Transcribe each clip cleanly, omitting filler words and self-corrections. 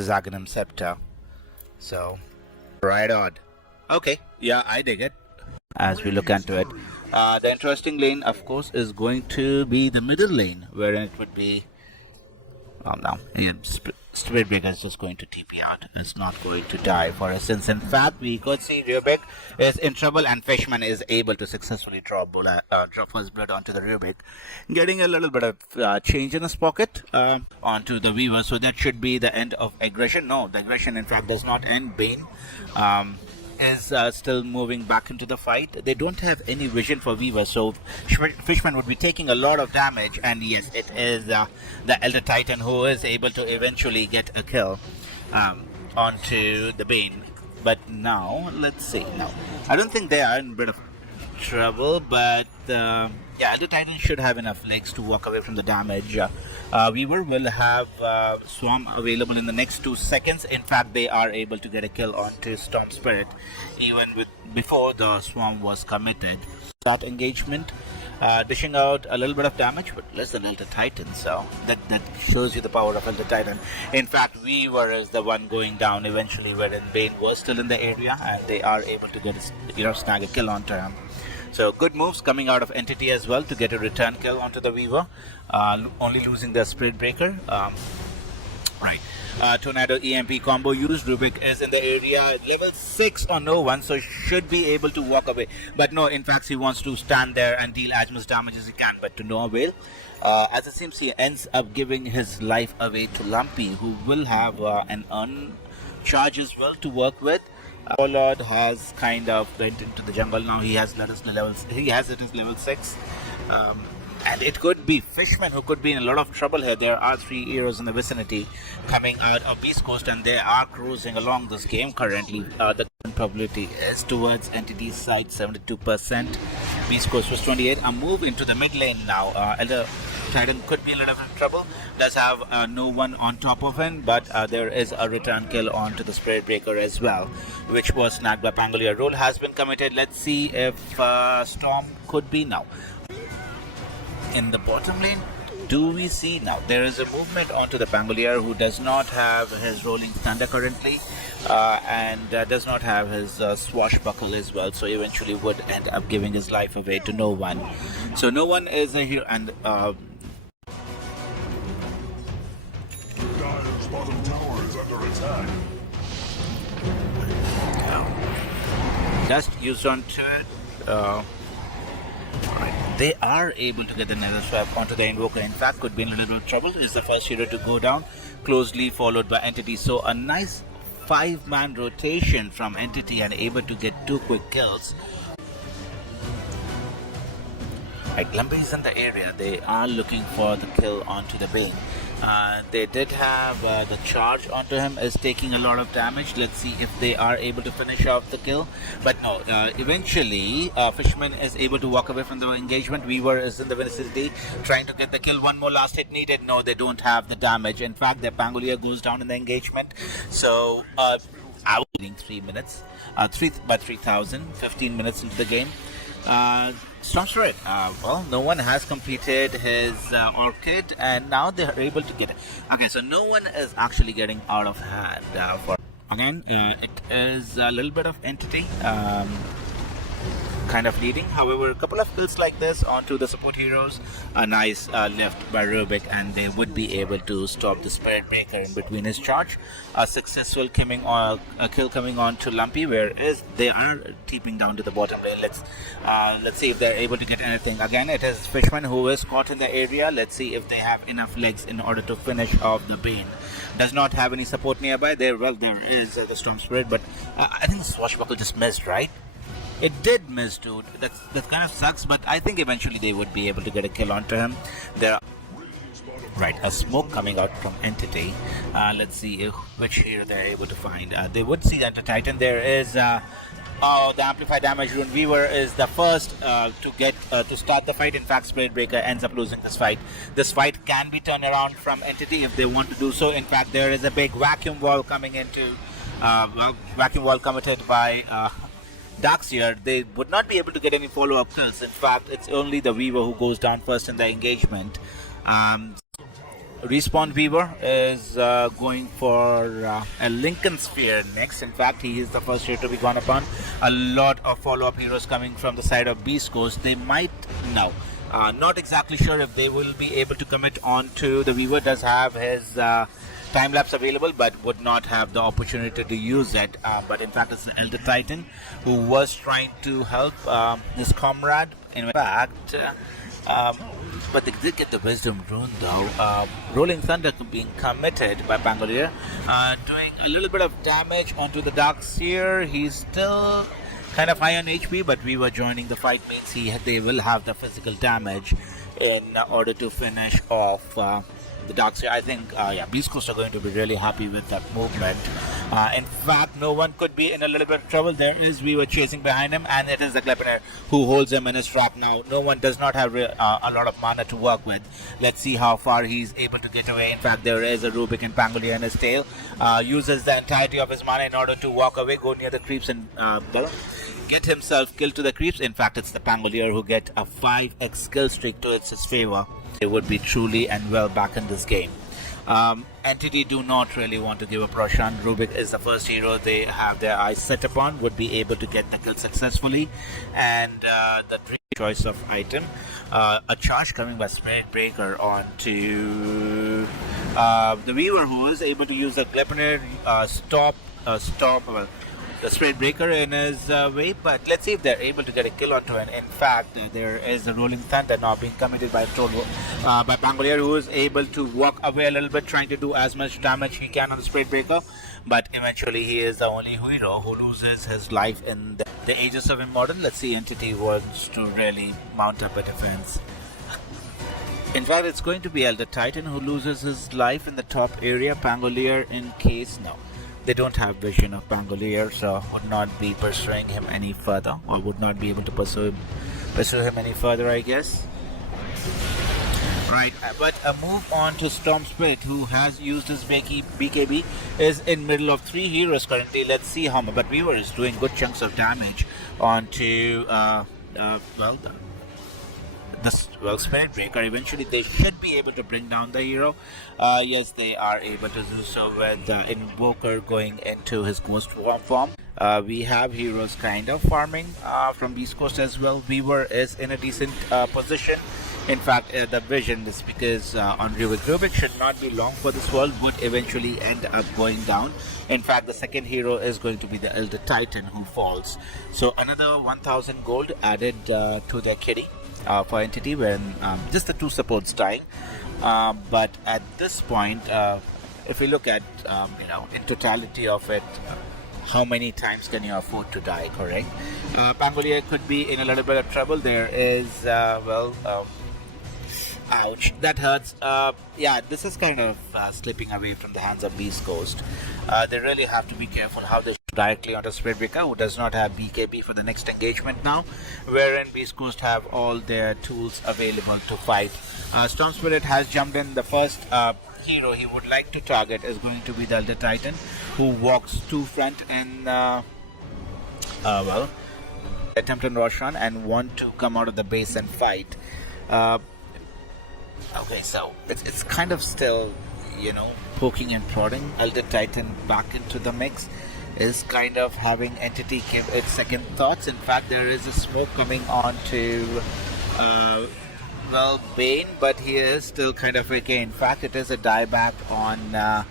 Zaganum Scepter. So, right on. Okay, yeah, I dig it. As we look into it, the interesting lane, of course, is going to be the middle lane, wherein it would be. Oh no, yeah, Spirit Breaker is just going to TP out. It's not going to die for instance. In fact, we could see Rubik is in trouble and Fishman is able to successfully drop first blood onto the Rubik, getting a little bit of change in his pocket onto the Weaver. So that should be the end of aggression. No, the aggression in fact does not end. Bane is still moving back into the fight. They don't have any vision for Weaver, so Fishman would be taking a lot of damage. And yes, it is the Elder Titan who is able to eventually get a kill onto the Bane. But now, let's see. Now, I don't think they are in a bit of trouble, but yeah, Elder Titan should have enough legs to walk away from the damage. Weaver will have Swarm available in the next 2 seconds. In fact, they are able to get a kill onto Storm Spirit even before the Swarm was committed. That engagement, dishing out a little bit of damage, but less than Elder Titan. So that shows you the power of Elder Titan. In fact, Weaver is the one going down eventually, wherein Bane was still in the area, and they are able to get snag a kill onto him. So good moves coming out of Entity as well to get a return kill onto the Weaver, only losing the Spirit Breaker. Right. Tornado EMP combo used. Rubik is in the area, level 6 or no one, so should be able to walk away. But no, in fact, he wants to stand there and deal as much damage as he can, but to no avail. As it seems, he ends up giving his life away to Lumpy, who will have an uncharge as well to work with. Warlord has kind of went into the jungle now. He has it as level 6. And it could be Fishman who could be in a lot of trouble here. There are 3 heroes in the vicinity coming out of Beast Coast, and they are cruising along this game currently. The probability is towards Entity's side, 72%. Beast Coast was 28. A move into the mid lane now. Elder Titan could be a little bit in trouble. Does have no one on top of him, but there is a return kill onto the Spirit Breaker as well, which was snagged by Pangolier. Roll has been committed. Let's see if Storm could be now. In the bottom lane, do we see now? There is a movement onto the Pangolier, who does not have his Rolling Thunder currently, and does not have his Swashbuckle as well, so eventually would end up giving his life away to no one. So no one is a hero, and Dire's bottom tower is under attack. Just used onto it. They are able to get the Nether Swap onto the Invoker. In fact, could be in a little bit of trouble. Is the first hero to go down, closely followed by Entity. So a nice 5-man rotation from Entity and able to get 2 quick kills. Like Lumpy is in the area. They are looking for the kill onto the Bane. They did have the charge onto him is taking a lot of damage. Let's see if they are able to finish off the kill. But no, eventually Fishman is able to walk away from the engagement. Weaver is in the vicinity trying to get the kill. One more last hit needed. No, they don't have the damage. In fact, their Pangolier goes down in the engagement. So I was waiting 3 minutes, 3,000, 15 minutes into the game. Storm Spirit, well, no one has completed his Orchid, and now they are able to get it. Okay, so no one is actually getting out of hand. Again, it is a little bit of Entity kind of leading. However, a couple of kills like this onto the support heroes, a nice lift by Rubik, and they would be able to stop the Spirit Breaker in between his charge. A successful kill coming on to Lumpy, whereas they are keeping down to the bottom lane. Let's see if they're able to get anything. Again, it is Fishman who is caught in the area. Let's see if they have enough legs in order to finish off the Bane. Does not have any support nearby. There is the Storm Spirit, but I think the Swashbuckle just missed, right? It did miss, dude. That kind of sucks, but I think eventually they would be able to get a kill onto him. Right, a smoke coming out from Entity. Let's see which hero they're able to find. They would see Elder Titan. There is the Amplified Damage Rune. Weaver is the first to start the fight. In fact, Spirit Breaker ends up losing this fight. This fight can be turned around from Entity if they want to do so. In fact, there is a big vacuum wall coming into vacuum wall committed by Darkseer. They would not be able to get any follow-up kills. In fact, it's only the Weaver who goes down first in the engagement. Respawn Weaver is going for a Lincoln Sphere next. In fact, he is the first hero to be gone upon. A lot of follow-up heroes coming from the side of Beast Coast. They might now. Not exactly sure if they will be able to commit on to the Weaver. Does have his time lapse available, but would not have the opportunity to use it. But in fact, it's the Elder Titan who was trying to help his comrade. In fact. But they did get the Wisdom Rune though. Rolling Thunder being committed by Pangolier, doing a little bit of damage onto the Dark Seer. He's still kind of high on HP, but we were joining the fight mates. They will have the physical damage in order to finish off the Dark Seer. I think, Beast Coast are going to be really happy with that movement. In fact, no one could be in a little bit of trouble. We were chasing behind him, and it is the Gleipnir who holds him in his trap now. No one does not have a lot of mana to work with. Let's see how far he's able to get away. In fact, there is a Rubik and Pangolier in his tail. Uses the entirety of his mana in order to walk away, go near the creeps, and get himself killed to the creeps. In fact, it's the Pangolier who get a 5x skill streak to his favor. They would be truly and well back in this game. Entity do not really want to give up Roshan. Rubik is the first hero they have their eyes set upon, would be able to get the kill successfully, and the choice of item, a charge coming by Spirit Breaker onto the Weaver, who is able to use the Gleipnir stop the Spirit Breaker in his way, but let's see if they're able to get a kill onto it. In fact, there is a Rolling Thunder now being committed by Pangolier, who is able to walk away a little bit, trying to do as much damage he can on the Spirit Breaker, but eventually he is the only hero who loses his life in the Aegis of Immortal. Let's see, Entity wants to really mount up a defense. In fact, it's going to be Elder Titan who loses his life in the top area. Pangolier, in case, no. They don't have vision of Pangolier, so would not be pursuing him any further, or would not be able to pursue him any further, I guess. Right, but a move on to Storm Spirit, who has used his BKB, is in middle of 3 heroes currently. Let's see how much. But Weaver is doing good chunks of damage onto Spirit Breaker. Eventually they should be able to bring down the hero. Yes, they are able to do so with Invoker going into his Ghost form. We have heroes kind of farming from Beast Coast as well. Weaver is in a decent position. In fact, the vision is because on Rubik should not be long for this world, would eventually end up going down. In fact, the second hero is going to be the Elder Titan who falls. So another 1000 gold added to their kitty. For Entity, when just the 2 supports dying, but at this point, if we look at in totality of it, how many times can you afford to die? Correct. Pangolier could be in a little bit of trouble. There is ouch, that hurts. Yeah, this is kind of slipping away from the hands of Beast Coast. They really have to be careful how they directly onto Spirit Breaker, who does not have BKB for the next engagement now, wherein Beast Coast have all their tools available to fight. Storm Spirit has jumped in. The first hero he would like to target is going to be the Elder Titan, who walks to front and attempt on Roshan and want to come out of the base and fight. Okay, so it's kind of still, poking and prodding. Elder Titan back into the mix is kind of having Entity give its second thoughts. In fact, there is a smoke coming on to Bane, but he is still kind of okay. In fact, it is a dieback on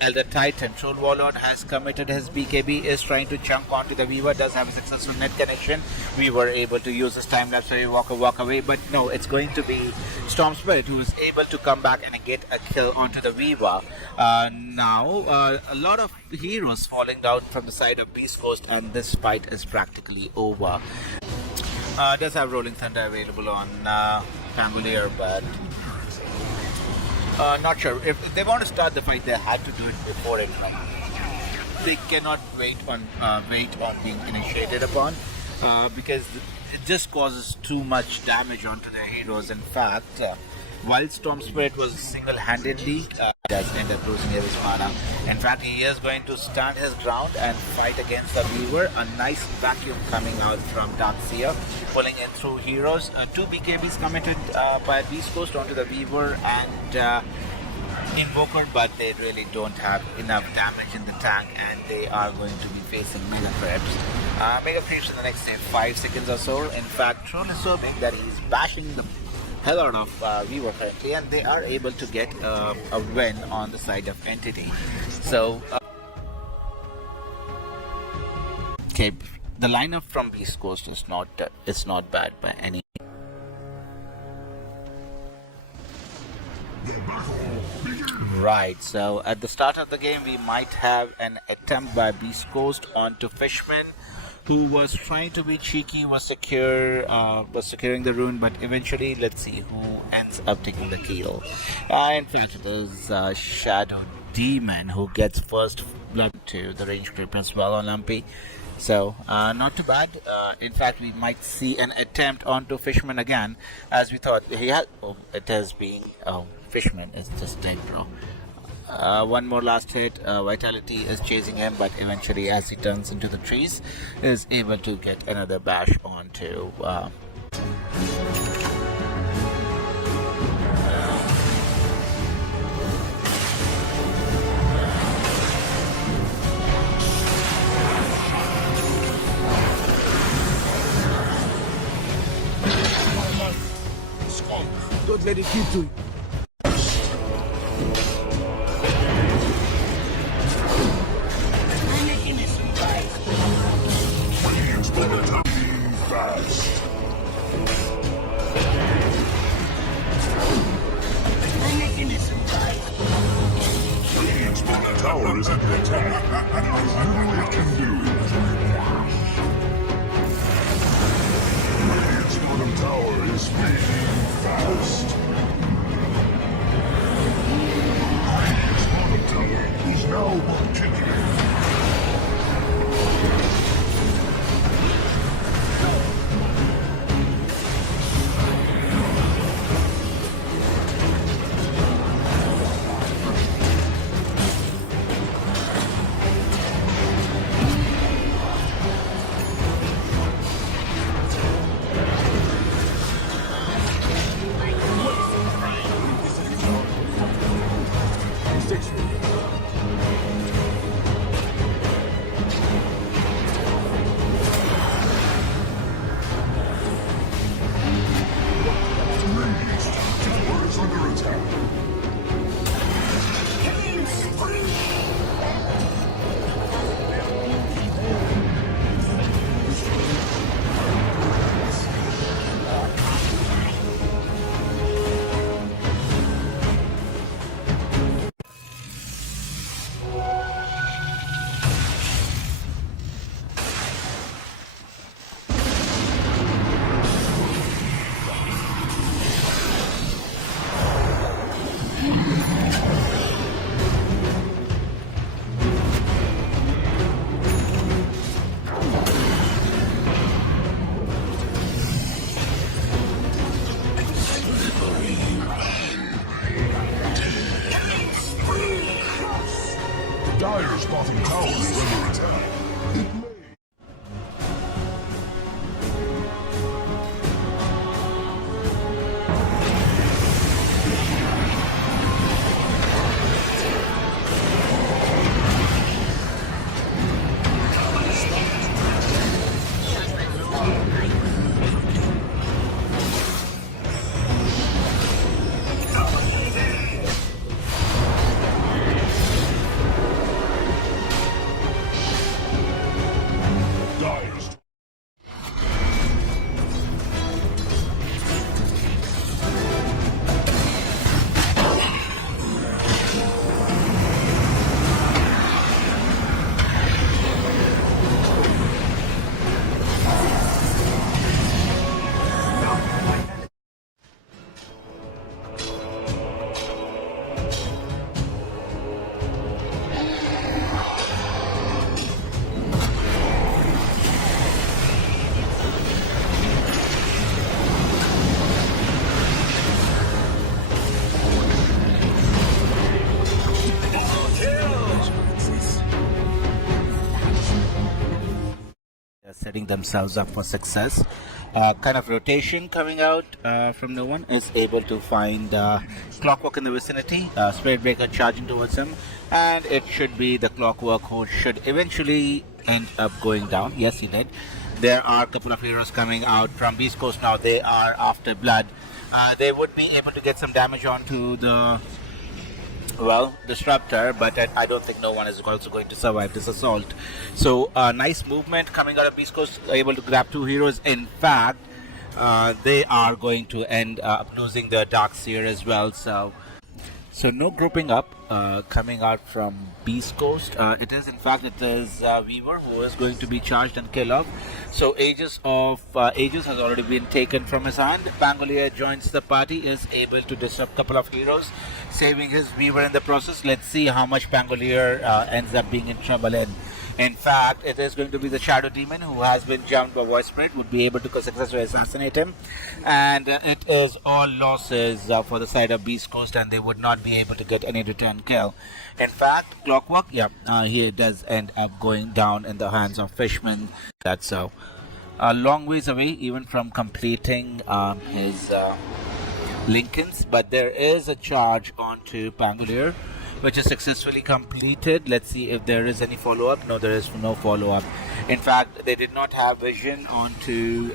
Elder Titan. Troll Warlord has committed his BKB, is trying to chunk onto the Weaver, does have a successful net connection. We were able to use his time lapse so walk away, but no, it's going to be Storm Spirit who is able to come back and get a kill onto the Weaver. Now, a lot of heroes falling down from the side of Beast Coast, and this fight is practically over. Does have Rolling Thunder available on Pangolier, but not sure. If they want to start the fight, they had to do it before it. They cannot wait on being initiated upon, because it just causes too much damage onto their heroes. In fact, while Storm Spirit was single-handedly does end up losing his mana, In fact, he is going to stand his ground and fight against the Weaver. A nice vacuum coming out from Darkseer, pulling in through heroes. 2 BKBs committed by BEASTCOAST onto the Weaver and Invoker, but they really don't have enough damage in the tank, and they are going to be facing Mega Creeps. Mega Creeps in the next, say, 5 seconds or so. In fact, truly so big that he's bashing the hell out of Weaver currently, and they are able to get a win on the side of Entity. So, okay, the lineup from BEASTCOAST is not bad by any. Right, so at the start of the game, we might have an attempt by BEASTCOAST onto Fishman, who was trying to be cheeky, was securing the rune, but eventually, let's see who ends up taking the kill. In fact, it is Shadow Demon who gets first blood to the range creep as well on Lumpy. So, not too bad. In fact, we might see an attempt onto Fishman again, as we thought he had. Oh, it has been. Oh, Fishman is just dead, bro. One more last hit. Vitality is chasing him, but eventually, as he turns into the trees, is able to get another bash onto. Don't let it get to you. Tower is under attack. Nothing it can do. Radiant's bottom tower is fading fast. Radiant's bottom tower is now continuing. Dire's bottom tower is under attack. setting themselves up for success. Kind of rotation coming out from no one is able to find Clockwork in the vicinity. Spirit Breaker charging towards him, and it should be the Clockwork who should eventually end up going down. Yes, he did. There are a couple of heroes coming out from Beast Coast now. They are after blood. They would be able to get some damage onto the disruptor, but I don't think no one is also going to survive this assault. So nice movement coming out of Beast Coast, able to grab 2 heroes. In fact, they are going to end up losing the Dark Seer as well. So no grouping up coming out from Beast Coast. It is Weaver who is going to be charged and kill off. So Aegis has already been taken from his hand. Pangolier joins the party, is able to disrupt a couple of heroes, saving his Weaver in the process. Let's see how much Pangolier ends up being in trouble in. In fact, it is going to be the Shadow Demon who has been jumped by Voice Spirit, would be able to successfully assassinate him. And it is all losses for the side of Beast Coast, and they would not be able to get any return kill. In fact, Clockwork, he does end up going down in the hands of Fishman. That's so. A long ways away even from completing his Lincolns, but there is a charge onto Pangolier, which is successfully completed. Let's see if there is any follow-up. No, there is no follow-up. In fact, they did not have vision onto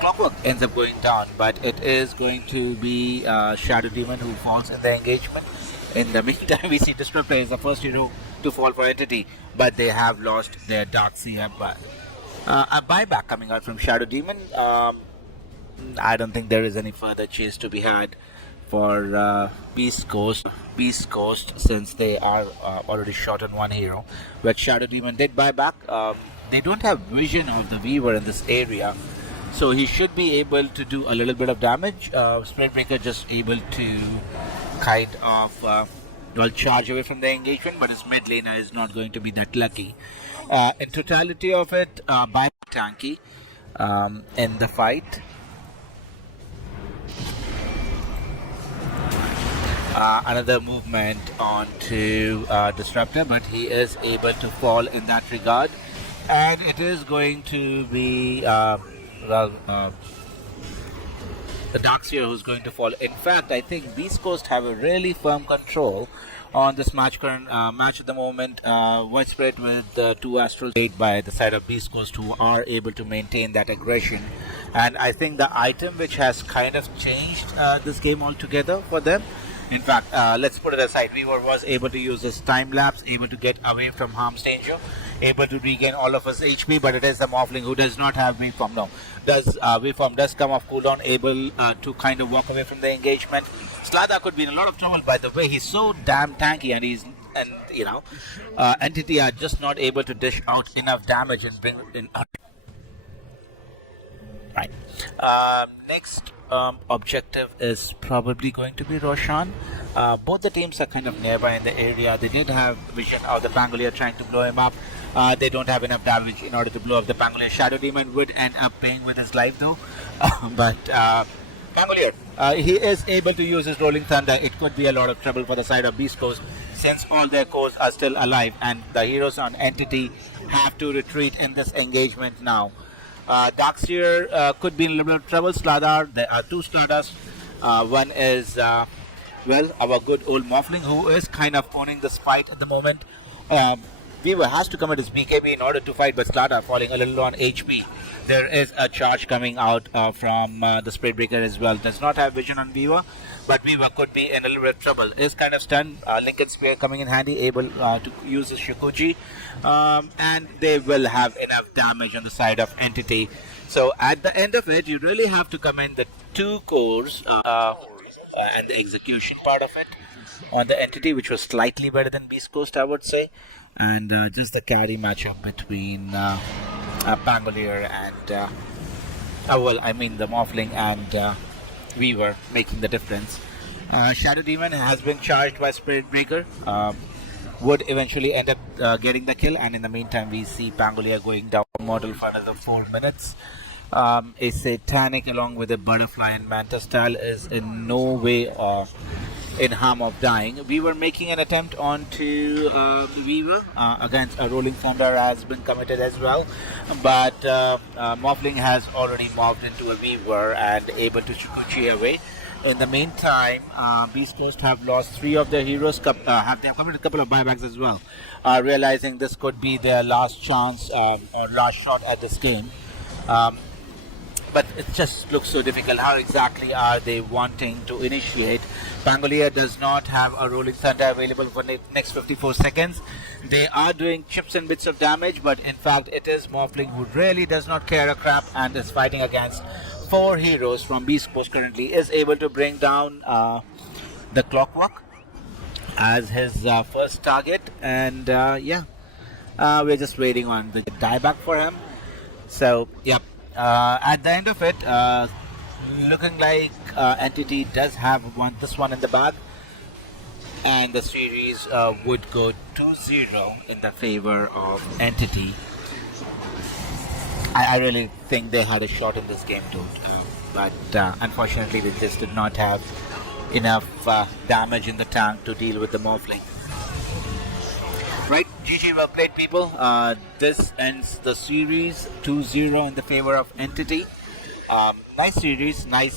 Clockwork ends up going down, but it is going to be Shadow Demon who falls in the engagement. In the meantime, we see Disruptor is the first hero to fall for Entity, but they have lost their Dark Sea. A buyback coming out from Shadow Demon. I don't think there is any further chase to be had for Beast Coast, since they are already short on one hero. But Shadow Demon did buy back. They don't have vision of the Weaver in this area, so he should be able to do a little bit of damage. Spirit Breaker just able to kind of charge away from the engagement, but his mid laner is not going to be that lucky. In totality of it, by tanky in the fight. Another movement onto Disruptor, but he is able to fall in that regard, and it is going to be the Darkseer who's going to fall. In fact, I think Beast Coast have a really firm control on this match at the moment. White Spirit with 2 Astrals played by the side of Beast Coast, who are able to maintain that aggression. And I think the item which has kind of changed this game altogether for them. In fact, let's put it aside. Weaver was able to use his time lapse, able to get away from harm's danger, able to regain all of his HP, but it is the Morphling who does not have Waveform. No, Waveform does come off cooldown, able to kind of walk away from the engagement. Slada could be in a lot of trouble, by the way. He's so damn tanky, and Entity are just not able to dish out enough damage and bring in. Right. Next objective is probably going to be Roshan. Both the teams are kind of nearby in the area. They did have vision of the Pangolier trying to blow him up. They don't have enough damage in order to blow up the Pangolier. Shadow Demon would end up paying with his life though. But Pangolier, he is able to use his Rolling Thunder. It could be a lot of trouble for the side of Beast Coast, since all their cores are still alive and the heroes on Entity have to retreat in this engagement now. Darkseer could be in a little bit of trouble. Sladar, there are 2 Sladars. One is, our good old Morphling, who is kind of owning this fight at the moment. Weaver has to commit his BKB in order to fight, but Sladar falling a little on HP. There is a charge coming out from the Spirit Breaker as well. Does not have vision on Weaver, but Weaver could be in a little bit of trouble. Is kind of stunned. Lincoln Spear coming in handy, able to use his Shikuji, and they will have enough damage on the side of Entity. So at the end of it, you really have to commend the 2 cores and the execution part of it on the Entity, which was slightly better than Beast Coast, I would say, and just the carry matchup between Pangolier and the Morphling and Weaver making the difference. Shadow Demon has been charged by Spirit Breaker, would eventually end up getting the kill, and in the meantime we see Pangolier going down model for another 4 minutes. A Satanic along with a Butterfly and Manta style is in no way in harm of dying. We were making an attempt onto Weaver against a Rolling Thunder has been committed as well, but Morphling has already morphed into a Weaver and able to Shukuchi away. In the meantime, BEASTCOAST have lost 3 of their heroes. They have committed a couple of buybacks as well, realizing this could be their last chance or last shot at this game. But it just looks so difficult. How exactly are they wanting to initiate? Pangolier does not have a Rolling Thunder available for the next 54 seconds. They are doing chips and bits of damage, but in fact it is Morphling who really does not care a crap and is fighting against 4 heroes from BEASTCOAST currently. Is able to bring down the Clockwork as his first target, and we're just waiting on the dieback for him. So yep. At the end of it, looking like Entity does have this one in the bag, and the series would go 2-0 in the favor of Entity. I really think they had a shot in this game too, but unfortunately they just did not have enough damage in the tank to deal with the Morphling. Right, GG, well played, people. This ends the series 2-0 in the favor of Entity. Nice series, nice